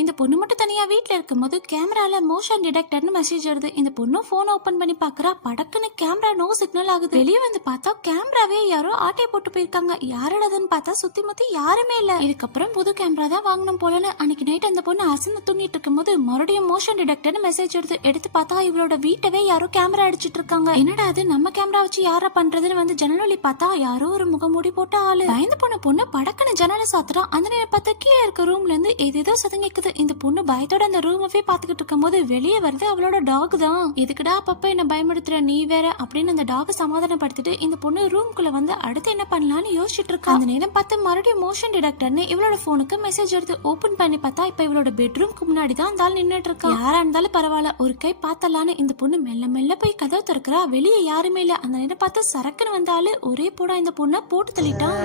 இந்த பொண்ணு மட்டும் தனியா வீட்டுல இருக்கும்போது கேமரால மோஷன் டிடெக்டர்னு மெசேஜ் வருது. இந்த பொண்ணு போன் ஓபன் பண்ணி பாக்குறா. படக்குன்னு கேமரா நோ சிக்னல் ஆகுது. வெளியே வந்து பார்த்தா கேமராவே யாரோ ஆட்டையை போட்டு போயிருக்காங்க. யாரோடதுன்னு பார்த்தா சுத்தி முத்தி யாருமே இல்ல. இதுக்கப்புறம் புது கேமரா தான் வாங்கணும் போலன்னு அன்னைக்கு நைட் அந்த பொண்ணு அசந்து தூங்கிட்டு இருக்கும் போது மறுபடியும் மோஷன் டிடெக்டர்னு மெசேஜ் வருது. எடுத்து பார்த்தா இவளோட வீட்டவே யாரோ கேமரா அடிச்சிட்டு இருக்காங்க. என்னடா அது, நம்ம கேமரா வச்சு யாரா பண்றதுன்னு வந்து ஜன்னல் வழி பார்த்தா யாரோ ஒரு முகமூடி போட்ட ஆளு. பயந்து போன பொண்ணு படக்குன்னு ஜன்னலை சாத்துறா. அந்த நேரம் பார்த்தா கீழே இருக்க ரூம்ல இருந்து ஏதேதோ சதங்கிக்குது. இந்த பொண்ணு பயத்தோட அந்த ரூமவே பாத்துக்கிட்டு இருக்கும் போது வெளியே வருது அவளோட டாக் தான். எதுக்குடா அப்பப்ப என்ன பயமுடுத்துற நீ வேற அப்படின்னு அந்த டாக் சமாதானப்படுத்திட்டு இந்த பொண்ணு ரூம்குள்ள வந்து அடுத்து என்ன பண்ணலாம்னு யோசிச்சுட்டு இருக்கா. அந்த நேரம் பார்த்து மறுபடியும் மோஷன் டிடெக்டர்னு இவளோட போனுக்கு மெசேஜ் வருது. ஓபன் பண்ணி பார்த்தா இப்ப இவளோட பெட்ரூம்க்கு முன்னாடி தான் அந்த ஆள் நின்னுட்டு இருக்கா. யாரா இருந்தாலும் பரவாயில்ல, ஒரு கை பார்த்தலான்னு இந்த பொண்ணு மெல்ல மெல்ல போய் கதவை திறக்கிறா. வெளியே யாருமே இல்ல. அந்த நேரம் பார்த்து சரக்குன்னு வந்தாலும் ஒரே போடா இந்த பொண்ணை போட்டு தள்ளிட்டான்.